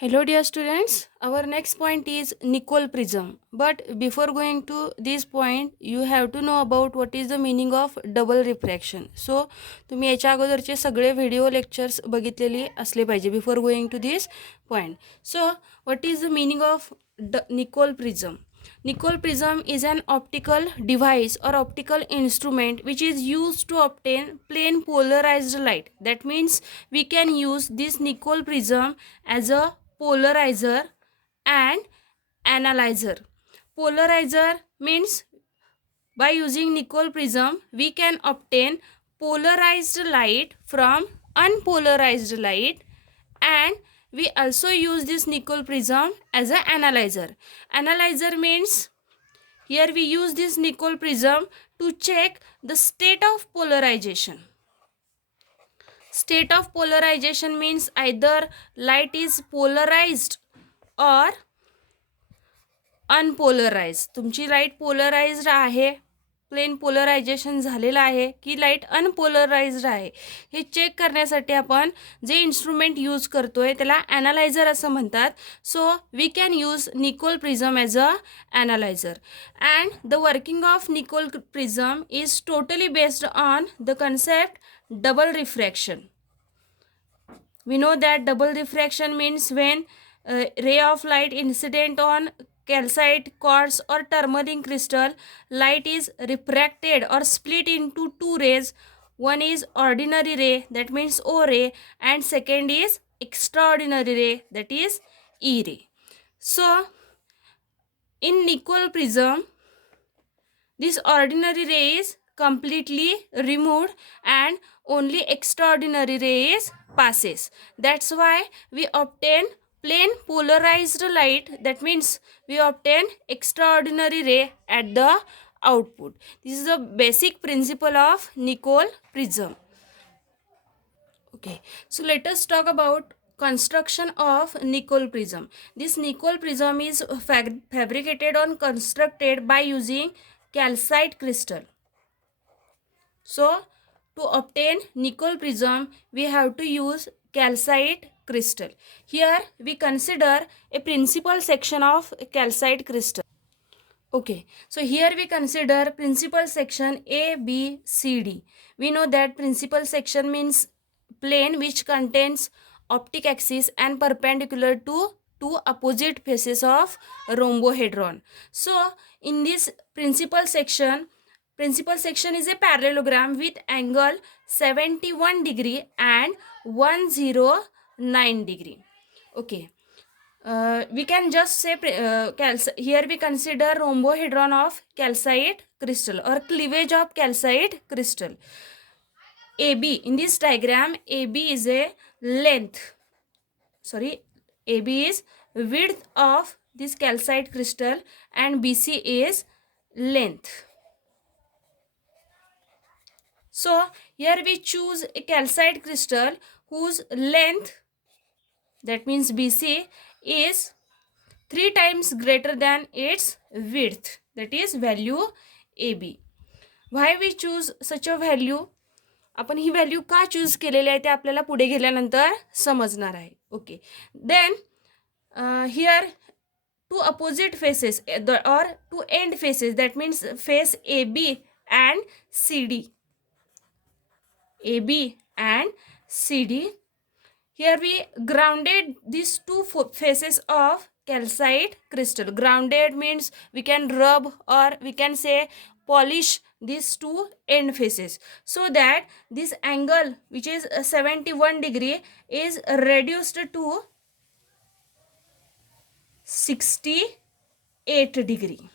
Hello dear students, our next point is Nicol prism. But before going to this point, you have to know about what is the meaning of double refraction. So तुम्ही याच्या अगोदरचे सगळे video lectures बघितलेले असले पाहिजे before going to this point. So what is the meaning of Nicol prism? Nicol prism is an optical device or optical instrument which is used to obtain plane polarized light. That means we can use this Nicol prism as a polarizer and analyzer. Polarizer means by using Nicol prism we can obtain polarized light from unpolarized light, and we also use this Nicol prism as an analyzer. Analyzer means here we use this Nicol prism to check the state of polarization. State of polarization means either light is polarized or unpolarized. तुमची light polarised आहे, plane polarisation झालेलं आहे की light unpolarised आहे, हे check करण्यासाठी आपण जे instrument use करतोय त्याला ॲनालायझर असं म्हणतात. So we can use Nicol prism as a analyser. And the working of Nicol prism is totally based on the concept double refraction. We know that double refraction means when ray of light incident on calcite, quartz or tourmaline crystal, light is refracted or split into two rays. One is ordinary ray, that means O ray, and second is extraordinary ray, that is E ray. So in Nicol prism, this ordinary ray is completely removed and only extraordinary ray is passes. That's why we obtain plain polarized light. That means we obtain extraordinary ray at the output. This is the basic principle of Nicol prism. Okay, so let us talk about construction of Nicol prism. This Nicol prism is fabricated or constructed by using calcite crystal. So to obtain Nicol prism we have to use calcite crystal. Here we consider a principal section of calcite crystal. Okay, so here we consider principal section A, B, C, D. We know that principal section means plane which contains optic axis and perpendicular to two opposite faces of rhombohedron. So in this principal section is a parallelogram with angle 71 degree and 109 degree. Okay, we can just say here we consider rhombohedron of calcite crystal or cleavage of calcite crystal. AB, in this diagram AB is a length, AB is width of this calcite crystal and BC is length. So here we choose a calcite crystal whose length, that means BC, is 3 times greater than its width, that is value AB. Why we choose such a value? आपण ही value का choose केलेली आहे ते आपल्याला पुढे गेल्यानंतर समजणार आहे. Okay, then here two opposite faces or two end faces, that means face AB and CD. AB and CD. Here we grounded these two faces of calcite crystal. Grounded means we can rub or we can say polish these two end faces so that this angle which is 71 degree is reduced to 68 degree.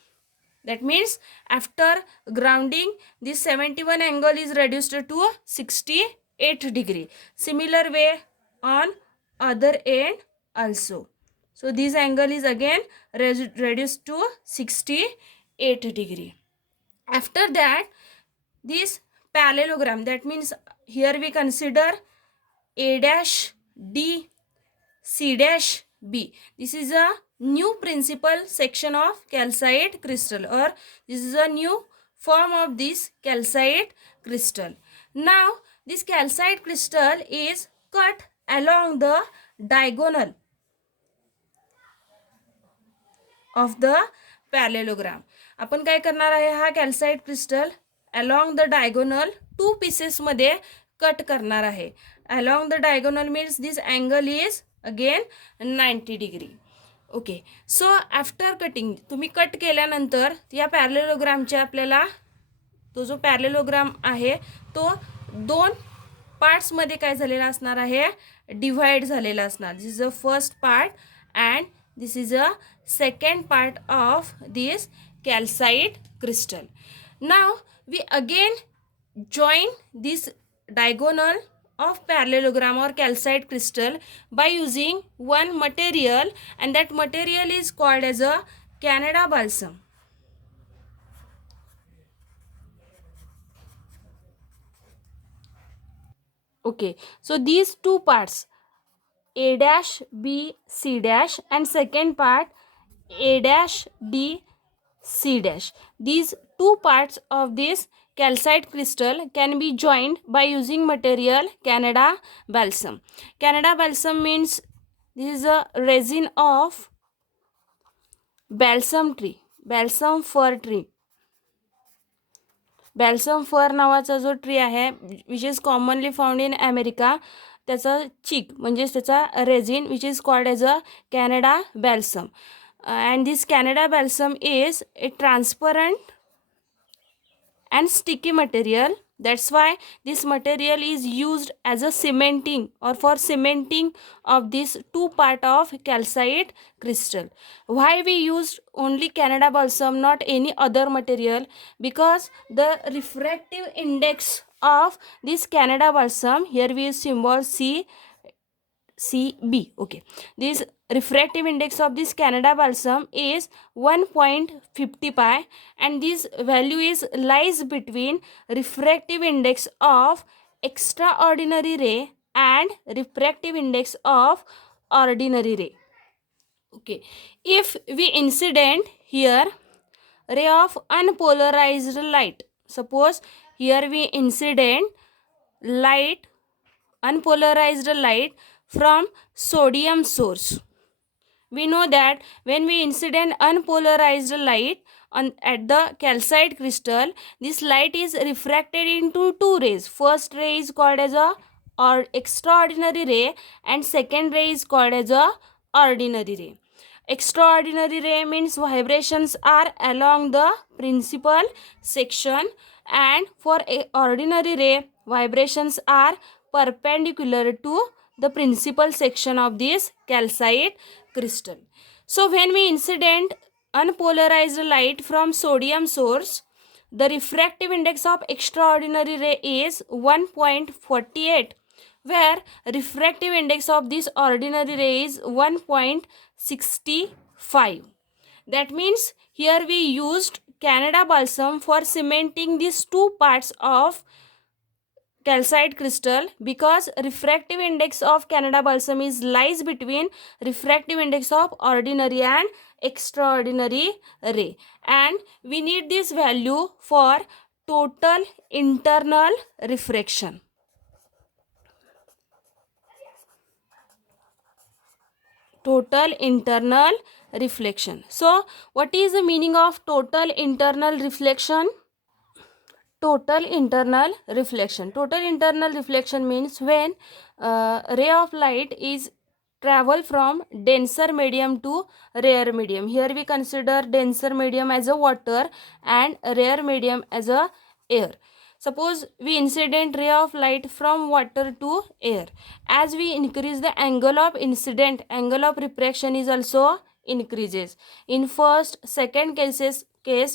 That means after grounding this 71 angle is reduced to 68 degree. Similar way on other end also. So this angle is again reduced to 68 degree. After that this parallelogram, that means here we consider A dash D, C dash B. This is a new principal section of calcite crystal, or this is a new form of this calcite crystal. Now this calcite crystal is cut along the diagonal. Of the parallelogram. आपण काय करणार आहे, हा calcite crystal along the diagonal 2 पीसेसमध्ये cut करणार आहे. Along the diagonal means this angle is again 90 degree. Okay, so after cutting, तुम्ही cut केल्यानंतर या पॅरेललोग्रामच्या आपल्याला तो जो पॅरेललोग्राम आहे तो 2 पार्ट्समध्ये काय झालेला असणार आहे, डिव्हाइड झालेला असणार. This is a first part and this is a second part of this calcite crystal. Now we again join this diagonal of parallelogram or calcite crystal by using one material, and that material is called as a Canada balsam. Okay, so these two parts, A dash B C dash, and second part A dash D C dash, these two parts of this calcite crystal can be joined by using material Canada balsam. Canada balsam means this is a resin of balsam tree, balsam fir tree. Balsam fir नावाचा जो tree आहे which is commonly found in America, त्याचा चीक म्हणजेच त्याचा resin which is called as a Canada balsam. And this Canada balsam is a transparent and sticky material. That's why this material is used as a cementing or for cementing of this two part of calcite crystal. Why we used only Canada balsam, not any other material? Because the refractive index of this Canada balsam, here we use symbol CB. Okay, this refractive index of this Canada balsam is 1.50 pi, and this value is lies between refractive index of extraordinary ray and refractive index of ordinary ray. Okay, if we incident here ray of unpolarized light, suppose here we incident light, unpolarized light from sodium source. We know that when we incident unpolarized light at the calcite crystal, this light is refracted into two rays. First ray is called as a extraordinary ray, and second ray is called as a ordinary ray. Extraordinary ray means vibrations are along the principal section, and for ordinary ray vibrations are perpendicular to the principal section of this calcite crystal. So when we incident unpolarized light from sodium source, the refractive index of extraordinary ray is 1.48, where refractive index of this ordinary ray is 1.65. That means here we used Canada balsam for cementing these two parts of calcite crystal, because refractive index of Canada balsam is lies between refractive index of ordinary and extraordinary ray, and we need this value for total internal refraction. Total internal reflection. So what is the meaning of total internal reflection? Total internal reflection. Total internal reflection means when ray of light is travel from denser medium to rare medium. Here we consider denser medium as a water and rare medium as a air. Suppose we incident ray of light from water to air. As we increase the angle of incident, angle of refraction is also increases. In first, second case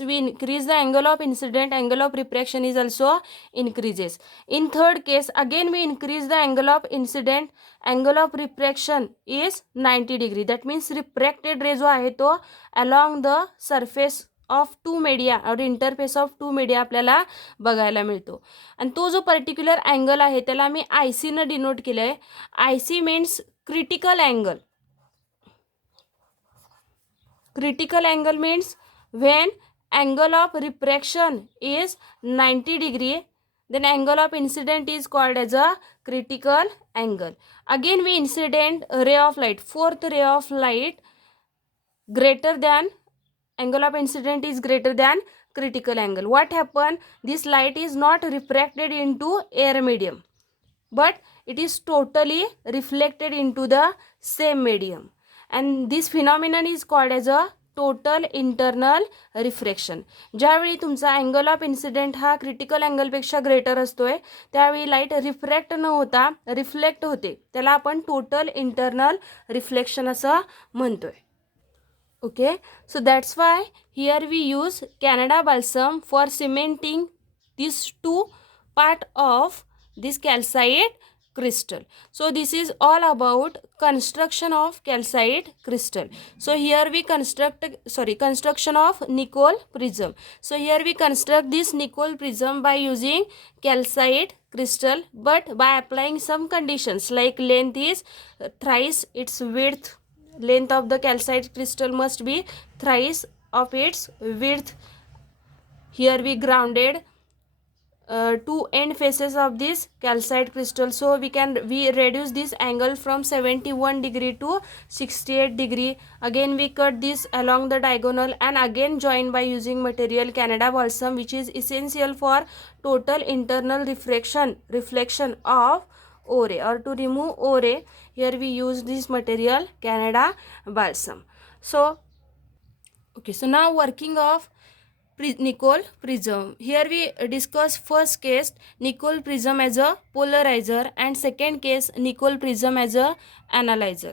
we increase the angle of incident, angle of refraction is also increases. In third case again we increase the angle of incident, angle of refraction is 90 degree. That means refracted ray जो आहे तो along the surface of two media or interface of two media आपल्याला बघायला मिळतो. आणि तो जो particular angle आहे त्याला मी आय सीनं डिनोट केलं आहे. I c means critical angle. Critical angle means when angle of refraction is 90 degree, then angle of incident is called as a critical angle. Again we incident ray of light, fourth ray of light greater than angle of incident is greater than critical angle. What happen? This light is not refracted into air medium, but it is totally reflected into the same medium, and this phenomenon is called as a total internal refraction. ज्यावेळी तुमचा angle of incident हा critical अँगलपेक्षा greater असतोय त्यावेळी light refract न होता reflect होते, त्याला आपण टोटल इंटरनल रिफ्लेक्शन असं म्हणतोय. Okay, so that's why here we use Canada balsam for cementing this two part of this calcite crystal. So this is all about construction of calcite crystal. So here we construction of Nicol prism. So here we construct this Nicol prism by using calcite crystal, but by applying some conditions like length is thrice its width. Length of the calcite crystal must be thrice of its width. Here we grounded two end faces of this calcite crystal, so we reduce this angle from 71 degree to 68 degree. Again we cut this along the diagonal and again join by using material Canada balsam, which is essential for total internal reflection of O ray, or to remove O ray here we use this material Canada balsam. So okay, so now working of Nicol prism. Here we discuss first case Nicol prism as a polarizer and second case Nicol prism as a analyzer.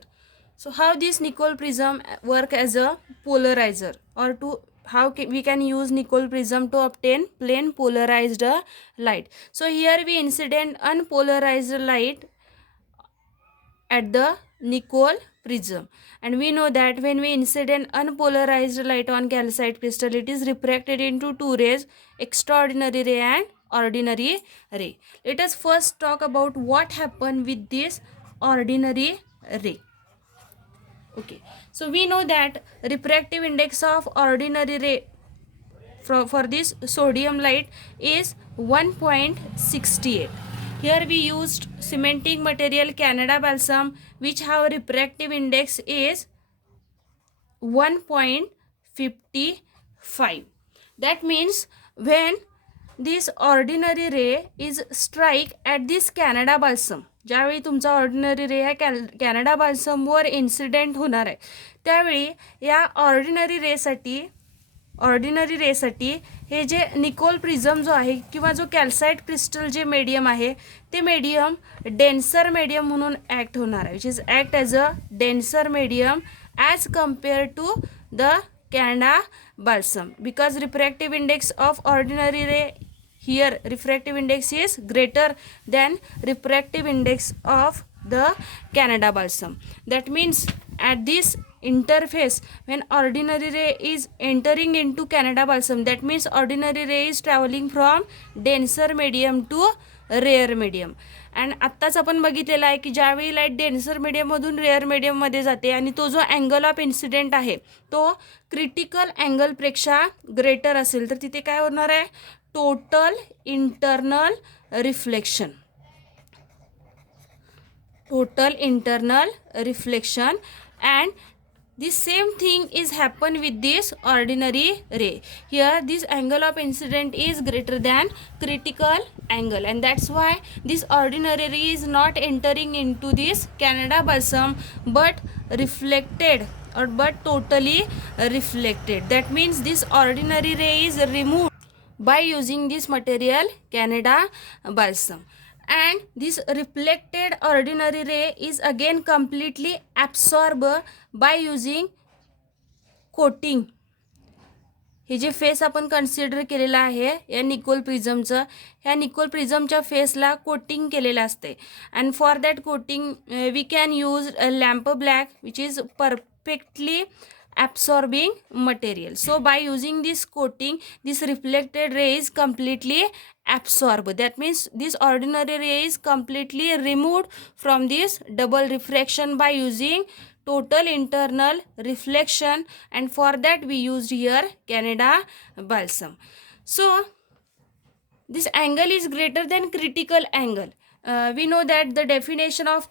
So how this Nicol prism work as a polarizer, or to how we can use Nicol prism to obtain plane polarized light. So here we incident unpolarized light at the Nicol prism, and we know that when we incident unpolarized light on calcite crystal, it is refracted into two rays, extraordinary ray and ordinary ray. Let us first talk about what happened with this ordinary ray. Okay, so we know that refractive index of ordinary ray for this sodium light is 1.68. Here we used cementing material Canada balsam, which have refractive index is 1.55. That means when this ordinary ray is strike at this Canada balsam, ज्यावेळी तुमचा ordinary रे ह्या Canada बाल्समवर incident होणार आहे त्यावेळी या ordinary रेसाठी हे जे निकोल प्रिझम जो आहे किंवा जो कॅल्साइट क्रिस्टल जे मीडियम आहे ते मीडियम डेन्सर मीडियम म्हणून ॲक्ट होणार आहे, which is act as a denser medium as compare to the Canada balsam, because refractive index of ordinary ray here refractive index is greater than refractive index of the Canada balsam. That means at this interface when ordinary ray is entering into Canada balsam, that means ordinary ray is traveling from denser medium to rare medium. And आत्ताच आपण बघितलेलं आहे की ज्यावेळी light denser मीडियममधून rare मीडियममध्ये जाते आणि तो जो अँगल ऑफ इन्सिडेंट आहे तो क्रिटिकल अँगलपेक्षा ग्रेटर असेल तर तिथे काय होणार आहे, total internal reflection. And the same thing is happen with this ordinary ray. Here this angle of incident is greater than critical angle, and that's why this ordinary ray is not entering into this Canada balsam but reflected but totally reflected. That means this ordinary ray is removed by using this material Canada balsam, and this reflected ordinary ray is again completely absorbed by using coating. हे जे face आपण consider केलेला आहे या Nicol प्रिझमचं, ह्या Nicol प्रिझमच्या फेसला coating केलेलं असते. And for that coating we can use lamp black which is perfectly absorbing material. So by using this coating, this reflected ray is completely absorbed. That means this ordinary ray is completely removed from this double refraction by using total internal reflection, and for that we used here Canada balsam. So this angle is greater than critical angle. We know that the definition of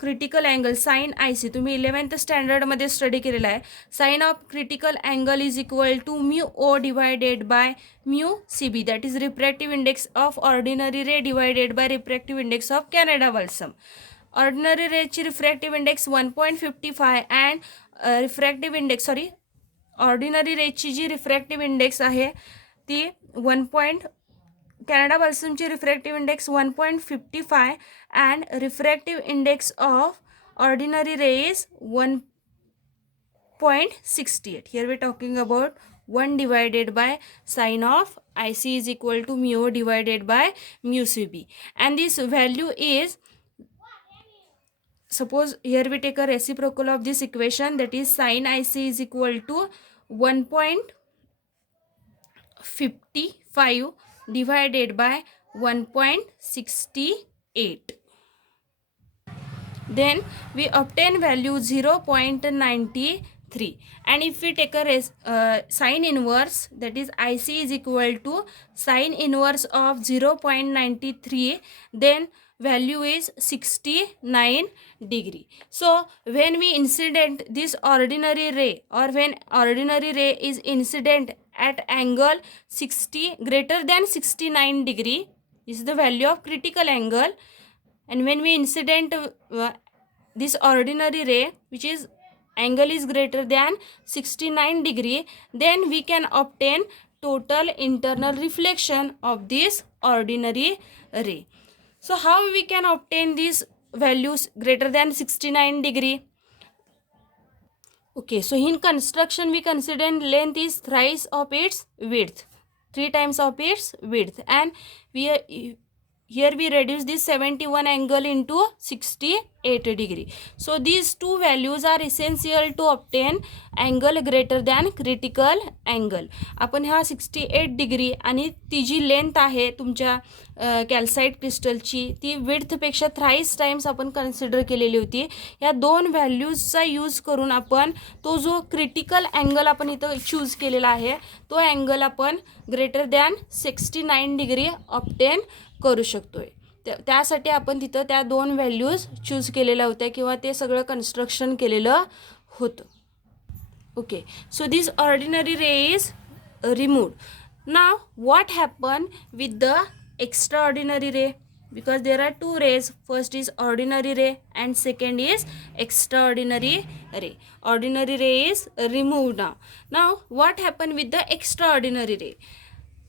critical angle sine i c तुम्ही 11th स्टँडर्डमध्ये study केलेला आहे. Sine of critical angle is equal to mu o divided by mu c b, that is refractive index of ordinary ray divided by refractive index of Canada balsam. Ordinary रेची refractive index 1.55 and refractive index ordinary रेची जी refractive index आहे ती Canada बाल्समची refractive index 1.55 and refractive index of ordinary ray is 1.68. Here we are talking about 1 divided by sine of IC is equal to mu divided by mu CB, and this value is, suppose here we take a reciprocal of this equation, that is sine IC is equal to 1.55 divided by 1.68. Then we obtain value 0.93, and if we take a sine inverse, that is IC is equal to sine inverse of 0.93, then value is 69 degree. So when we incident this ordinary ray, or when ordinary ray is incident at angle 60 greater than 69 degree, this is the value of critical angle, and when we incident this ordinary ray which is angle is greater than 69 degree, then we can obtain total internal reflection of this ordinary ray. So how we can obtain these values greater than 69 degree? Okay, so in construction we consider length is thrice of its width, 3 times of its width, and here we reduce this 71 angle into 68 degree. So these two values are essential to obtain angle greater than critical angle. आपण हा 68 degree आणि ती जी length आहे तुमच्या calcite क्रिस्टलची ती विड्थपेक्षा thrice times आपण consider केलेली होती. या दोन व्हॅल्यूजचा यूज करून आपण तो जो क्रिटिकल अँगल आपण इथं चूज केलेला आहे तो अँगल आपण ग्रेटर दॅन 69 डिग्री ऑब्टेन करू शकतोय. त्यासाठी आपण तिथं त्या दोन व्हॅल्यूज चूज केलेल्या होत्या किंवा ते सगळं कन्स्ट्रक्शन केलेलं होतं. Okay, so this ordinary ray is removed. Now what happen with the extraordinary ray? Because there are two rays, first is ordinary ray and second is extraordinary ray. Ordinary ray is removed now what happened with the extraordinary ray?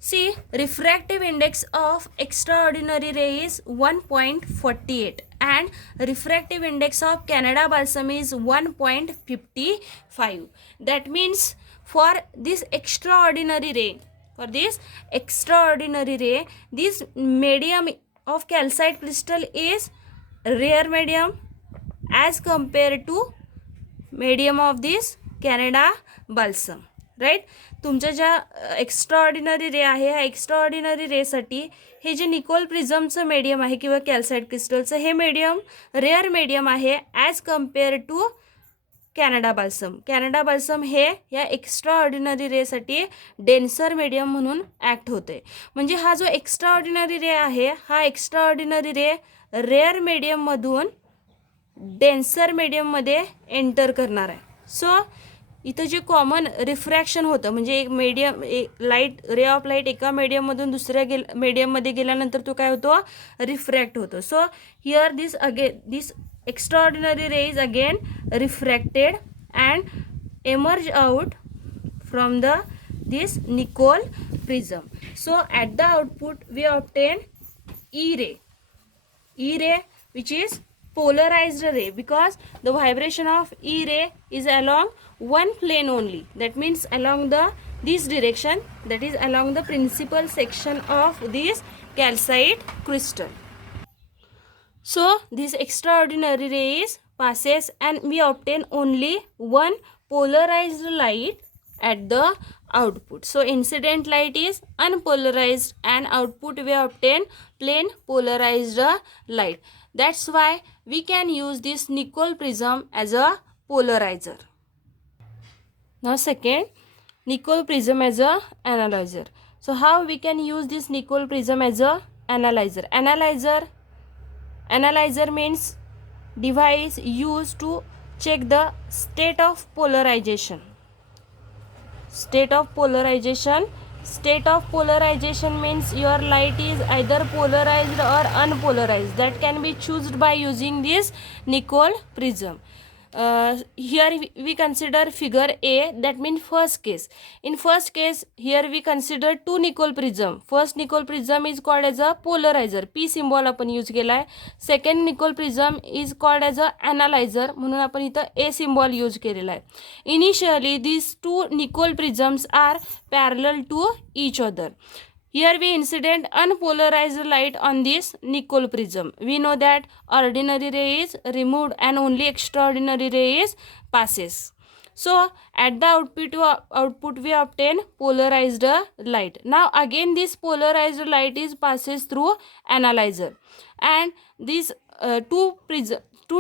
See, refractive index of extraordinary ray is 1.48 and refractive index of Canada balsam is 1.55. That means for this extraordinary ray, this medium of calcite crystal is rare medium as compared to medium of this Canada balsam, right? तुमच्या ज्या extraordinary ray आहे ह्या extraordinary रेसाठी हे जे Nicol प्रिझमचं medium आहे किंवा कॅल्साइट क्रिस्टलचं हे मीडियम रेअर मीडियम आहे as compare to Canada balsam. Canada balsam हे या एक्स्ट्राऑर्डिनरी रेसाठी डेन्सर मीडियम म्हणून ॲक्ट होते. म्हणजे हा जो एक्स्ट्राऑर्डिनरी रे आहे हा extraordinary ray rare मीडियममधून denser मीडियममध्ये enter करणार आहे. सो इथं जे कॉमन रिफ्रॅक्शन होतं म्हणजे एक medium light ray of light एका मीडियममधून दुसऱ्या मीडियममध्ये गेल्यानंतर तो काय होतो रिफ्रॅक्ट होतो. So here this extraordinary ray is again refracted and emerge out from this Nicol prism. So at the output we obtain E ray which is polarized ray, because the vibration of E ray is along one plane only, that means along this direction, that is along the principal section of this calcite crystal. So this extraordinary ray passes and we obtain only one polarized light at the output. So incident light is unpolarized and output we obtain plain polarized light. That's why we can use this Nicol prism as a polarizer. Now second, Nicol prism as a analyzer. So how we can use this Nicol prism as a analyzer? Analyzer means device used to check the state of polarization. State of polarization means your light is either polarized or unpolarized. That can be chosen by using this Nicol prism. Here we consider figure A, that means first case. In first case, here we consider two Nicol prism. First Nicol prism is called as a polarizer, P symbol आपण use केला आहे. Second Nicol prism is called as a analyzer, म्हणून आपण इथं A symbol use केलेला आहे. Initially these two Nicol prisms are parallel to each other. Here we incident unpolarized light on this Nicol prism. We know that ordinary ray is removed and only extraordinary ray is passes. So at the output we obtain polarized light. Now again this polarized light is passes through analyzer, and these two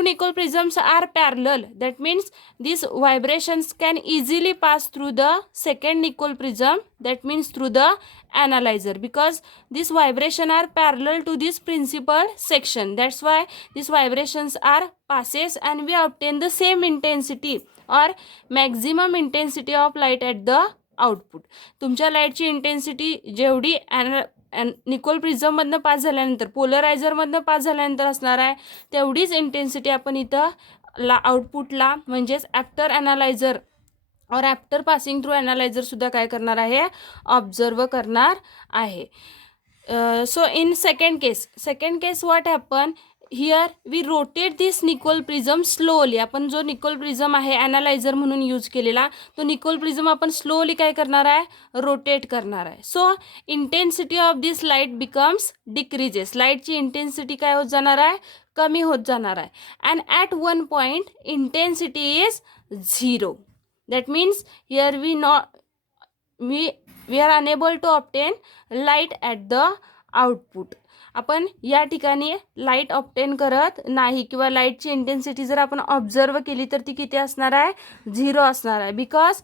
Nicol prisms are parallel. That means these vibrations can easily pass through the second Nicol prism, that means through the analyzer, because these vibration are parallel to this principal section. That's why these vibrations are passes and we obtain the same intensity or maximum intensity of light at the output. तुमच्या लाईटची intensity जेवढी Nicol प्रिझममधनं पास झाल्यानंतर, पोलरायझरमधनं पास झाल्यानंतर असणार आहे, तेवढीच intensity आपण इथं आउटपुटला म्हणजेच आफ्टर ॲनालायझर और आफ्टर पासिंग थ्रू ॲनालायझरसुद्धा काय करणार आहे, ऑब्झर्व करणार आहे. So in second case what happen, here we rotate this Nicol prism slowly. आपण जो निकोल प्रिझम आहे ॲनालायझर म्हणून यूज केलेला, तो निकोल प्रिझम आपण स्लोली काय करणार आहे, रोटेट करणार आहे. So intensity of this light becomes decreases. लाईटची इंटेन्सिटी काय होत जाणार आहे, कमी होत जाणार आहे. And at one point intensity is 0. That means here we are unable to obtain light at the output. आपण या ठिकाणी लाईट ऑब्टेन करत नाही, किंवा लाईटची इंटेन्सिटी जर आपण ऑब्झर्व केली तर ती किती असणार आहे, 0 असणार आहे. Because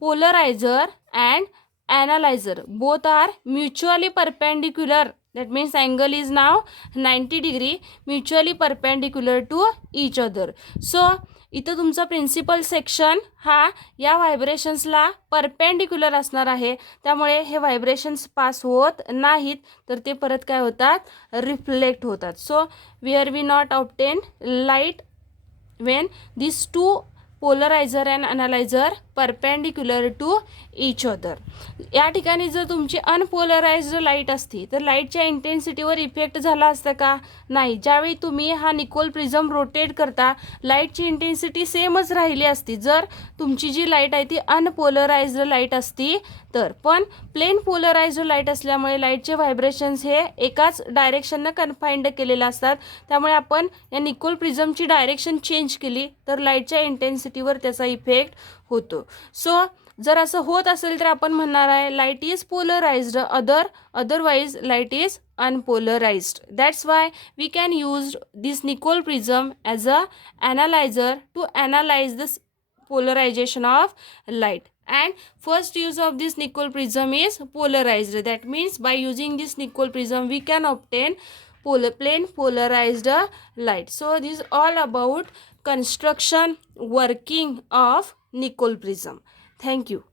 polariser and analyser both are mutually perpendicular. That means angle is now 90 degree, mutually perpendicular to each other. So इथं तुमचा प्रिन्सिपल सेक्शन हा या व्हायब्रेशन्सला परपेंडिक्युलर असणार आहे, त्यामुळे हे व्हायब्रेशन्स पास होत नाहीत, तर ते परत काय होतात, रिफ्लेक्ट होतात. So where we not obtain light when this two polariser and analyser perpendicular to each other. या ठिकाणी जर तुमची अनपोलराइज्ड लाईट असती तर लाईटच्या इंटेन्सिटीवर इफेक्ट झाला असता का, नाही. ज्यावेळी तुम्ही हा निकोल प्रिझम रोटेट करता लाईटची इंटेन्सिटी सेमच राहिली असती जर तुमची जी लाईट आहे ती अनपोलराइज्ड लाईट असती तर. पण प्लेन पोलराइज्ड लाईट असल्यामुळे लाईटचे व्हायब्रेशन्स हे एकाच डायरेक्शननं कन्फाइंड केलेले असतात, त्यामुळे आपण या निकोल प्रिझमची डायरेक्शन चेंज केली तर लाईटच्या इंटेन्सिटीवर त्याचा इफेक्ट होतो. सो जर असं होत असेल तर आपण म्हणणार आहे light is polarised, otherwise light is unpolarized. That's why we can use this Nicol prism as a analyzer to analyze this polarization of light. And first use of this Nicol prism is polarized. That means by using this Nicol prism we can obtain plain polarized light. So this is all about construction working of Nicol prism. Thank you.